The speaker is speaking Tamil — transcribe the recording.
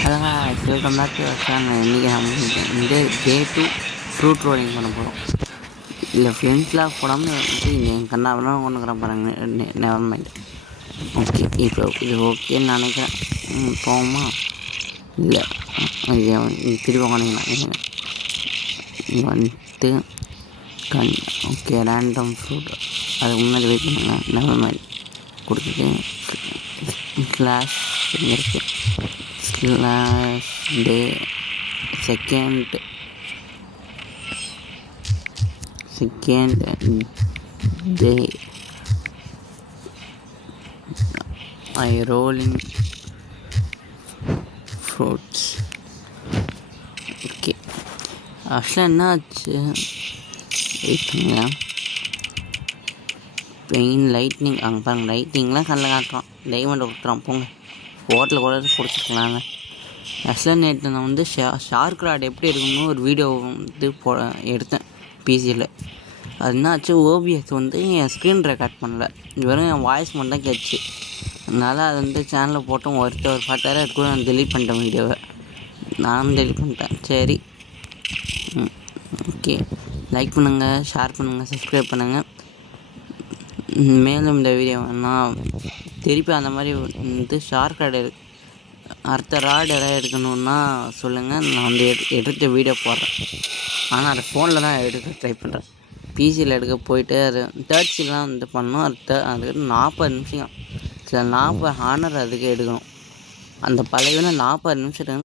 Hello welcome back to channel. இன்றைக்கி நம்ம இந்த டே 2 ஃப்ரூட் ரோலிங் பண்ண போகிறோம். இல்லை ஃப்ரெண்ட்ஸ்லாம் போடாமல் என் கண்ணாவெல்லாம் ஒன்றுக்கிறேன் பாருங்க. Never mind. ஓகே, இப்போ இது ஓகேன்னு நினைக்கிறேன். போவோமா? இல்லை திரும்ப பண்ணிக்கலாம். இது வந்துட்டு ஓகே ரேண்டம் ஃப்ரூட் அது முன்னாடி வெயிட் பண்ணுங்க. நெவர் மைண்ட் கொடுத்துட்டு கிளாஸ் இருக்குது. ஸ்லாஷ் டே செகண்ட் டே ஐ ரோலிங் ஃப்ரூட்ஸ். ஓகே, ஆக்சுவலாக என்ன ஆச்சு வெயிட்டுங்க. பெயின் லைட்னிங் அங்கே பாருங்கள். லைட்னிங்லாம் கண்ணில் காட்டுறான். டைமண்டை விட்டுறான். போங்க, ஹோட்டலில் கூட பிடிச்சிருக்கலாங்க. ஆக்சுவலாக நேற்று நான் வந்து ஷார்க் ராட் எப்படி இருக்குன்னு ஒரு வீடியோ வந்து எடுத்தேன் பிசியில். அது என்னாச்சு, ஓபிஎஸ் வந்து என் ஸ்க்ரீன் ரெக்கார்ட் பண்ணல, வெறும் என் வாய்ஸ் மட்டும் தான் கேட்ச்சு. அதனால் அது வந்து சேனலில் போட்டோம். ஒரு பாட்டார கூட நான் டெலீட் பண்ணிட்டேன் வீடியோவை. நானும் டெலீட் பண்ணிட்டேன். சரி, ஓகே, லைக் பண்ணுங்கள், ஷேர் பண்ணுங்கள், சப்ஸ்கிரைப் பண்ணுங்கள். மேலும் இந்த வீடியோ நான் திருப்பி அந்த மாதிரி வந்து ஷார்க் ராட் அடுத்த ராடு எதாவது எடுக்கணுன்னா சொல்லுங்கள். நான் வந்து எடுத்த வீடியோ போடுறேன். ஆனால் அதை ஃபோனில் தான் எடுக்க ட்ரை பண்ணுறேன். பிசியில் எடுக்க போயிட்டு அது 30 வந்து பண்ணோம். அதுக்கு 40 நிமிஷம், சில 40 ஹானர் அதுக்கு எடுக்கணும். அந்த பழைய 40 நிமிஷத்துக்கு